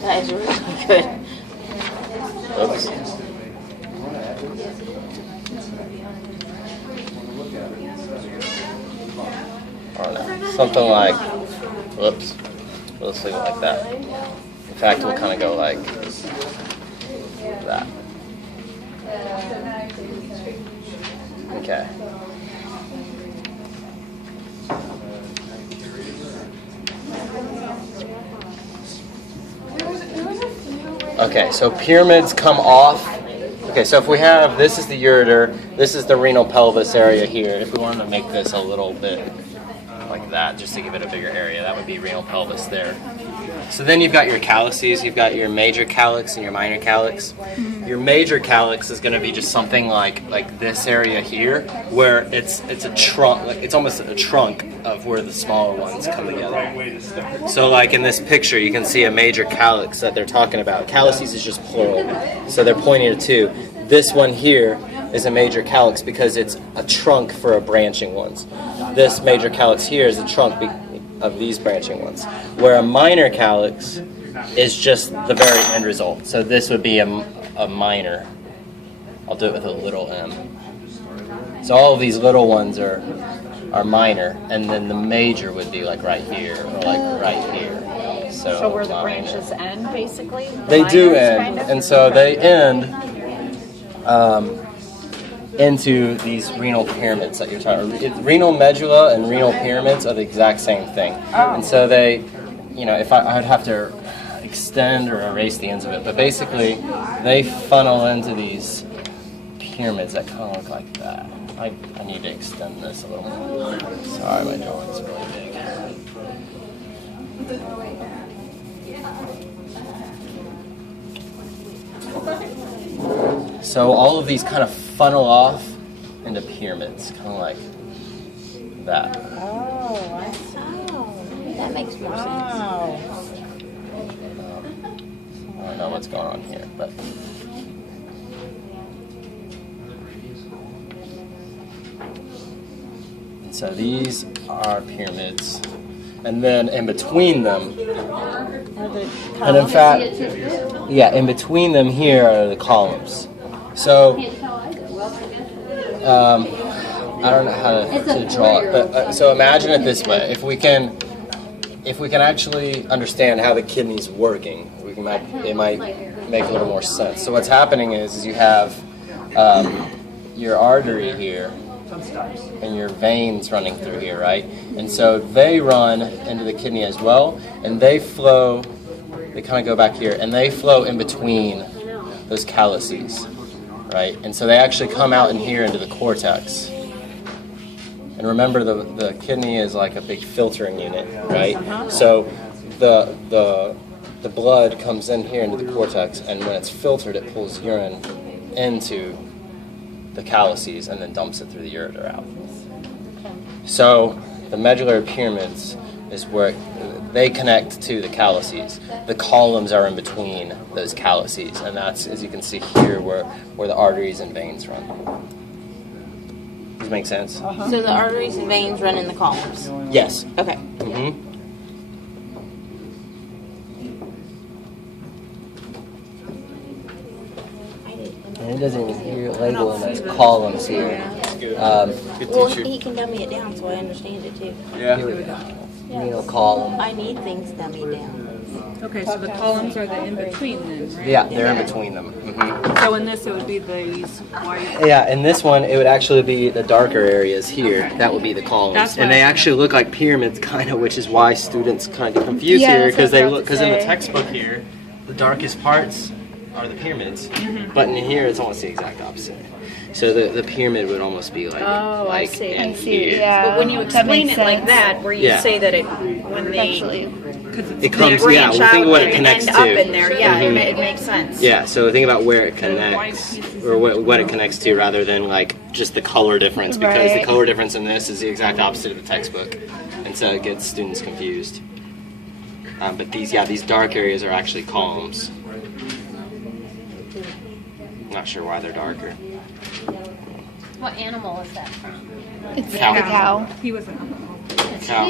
That is really good. Oops. I don't know. Something like, whoops. Let's leave it like that. In fact, we'll kind of go like that. Okay. Okay, so pyramids come off. Okay, so if we have, this is the ureter, this is the renal pelvis area here. If we wanted to make this a little bit like that, just to give it a bigger area, that would be renal pelvis there. So then you've got your calyces, you've got your major calyx and your minor calyx. Your major calyx is going to be just something like this area here, where it's a trunk, like it's almost a trunk of where the smaller ones come together. So like in this picture, you can see a major calyx that they're talking about. Calyces is just plural, so they're pointing to two. This one here is a major calyx because it's a trunk for a branching ones. This major calyx here is a trunk of these branching ones, where a minor calyx is just the very end result. So this would be a minor. I'll do it with a little m. So all of these little ones are minor, and then the major would be like right here or like right here. So where the branches end, basically? They do end, and so they end into these renal pyramids that you're talking about. Renal medulla and renal pyramids are the exact same thing. Oh. And so they, if I'd have to extend or erase the ends of it, but basically they funnel into these pyramids that kind of look like that. I need to extend this a little more. Sorry, my drawing's really big. So all of these kind of funnel off into pyramids, kind of like that. Oh, I see. That makes more sense. I don't know what's going on here, but and so these are pyramids, and then in between them, and in fact, yeah, in between them here are the columns. So I don't know how to draw it, but so imagine it this way: if we can actually understand how the kidney's working, it might make a little more sense. So what's happening is you have your artery here and your veins running through here, right? And so they run into the kidney as well, and they flow. They kind of go back here, and they flow in between those calyces, right? And so they actually come out in here into the cortex. And remember, the kidney is like a big filtering unit, right? So the blood comes in here into the cortex, and when it's filtered, it pulls urine into the calyces and then dumps it through the ureter out. So the medullary pyramids is where they connect to the calyces. The columns are in between those calyces, and that's, as you can see here, where the arteries and veins run. Does it make sense? So the arteries and veins run in the columns? Yes. Okay. Mm-hmm. And it doesn't even hear label in those columns here. Well, he can dummy it down so I understand it too. Yeah. Here we go. Renal column. I need things dummied down. Okay, so the columns are the in-between then, right? Yeah, they're in between them. Mm-hmm. So in this it would be these white... Yeah, in this one, it would actually be the darker areas here. That would be the columns. That's And they actually look like pyramids, kind of, which is why students kind of get confused here, because they look, because in the textbook here, the darkest parts are the pyramids, but in here, it's almost the exact opposite. So the pyramid would almost be like, I see. in I see. here. Yeah. But when you explain it like that, where you Yeah. say that when they It comes, yeah, branch well, think out of what it and connects end to. up in there, yeah, it makes sense. Yeah, so think about where it connects, or what it connects to, rather than like just the color difference, because the color difference in this is the exact opposite of the textbook, and so it gets students confused. But these dark areas are actually columns. Not sure why they're darker. What animal is that from? It's Cow. the cow. He was an Cow.